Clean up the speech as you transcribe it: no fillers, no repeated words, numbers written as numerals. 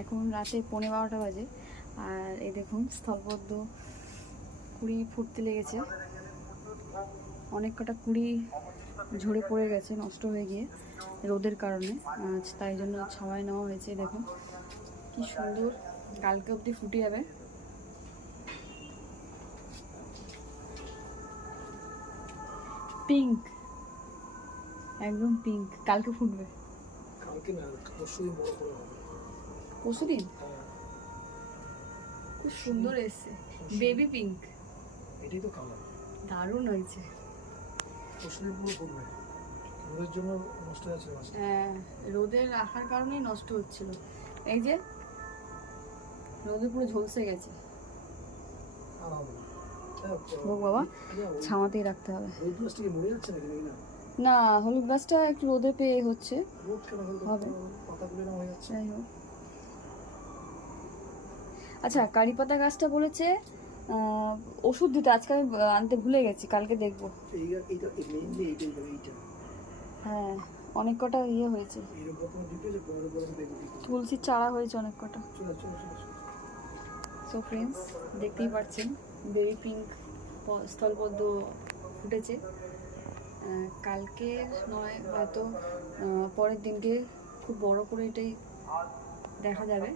এখন রাতে 11:15 বাজে। আর এই দেখুন স্থলপদ্ম কুড়ি ফুটতে লেগেছে। অনেক কটা কুড়ি ঝরে পড়ে গেছে নষ্ট হয়ে গিয়ে রোদের কারণে। তাই জন্য ছাওয়ায় নেওয়া হয়েছে। দেখুন কি সুন্দর, কালকে অবধি ফুটে যাবে। পিঙ্ক, একদম পিঙ্ক, কালকে ফুটবে। কালকে না, পরশুদিন বড় করে হবে। পরশুদিন হ্যাঁ, খুব সুন্দর এসছে, বেবি পিঙ্ক, এটাই তো কালার। দারুণ হয়েছে। পরশুদিন পুরো ফুটবে, রোদের জন্য নষ্ট হয়ে যাচ্ছে মাছটা। হ্যাঁ, রোদের রাখার কারণেই নষ্ট হচ্ছিল। এই যে রোদে পুরো ঝলসে গেছে। আর হবে না। ও বাবা, ছামাতেই রাখতে হবে। রোদ গাছটা কি মরে যাচ্ছে নাকি না? না, হলুদ গাছটা একটু রোদে পেয়ে হচ্ছে। রোদ কেন হবে। পাতাগুলো না হয়ে যাচ্ছে। যাই হোক, আচ্ছা কারি পাতা গাছটা বলেছে ওষুধ দিতে। আজকে আমি আনতে ভুলে গেছি, কালকে দেখবো। এইটা মেইনলি এইটা। হ্যাঁ, অনেক কটা ইয়ে হয়েছে, এরকম কোনো দিতে যে বড় বড় দেখবি। তুলসীর চারা হয়েছে অনেক কটা। চলো চলো চলো। সো ফ্রেন্ডস, দেখতেই পাচ্ছেন বেবি পিঙ্ক স্থলপদ্ম ফুটেছে। কালকে নয়, হয়তো পরের দিনকে খুব বড় করে এটাই দেখা যাবে।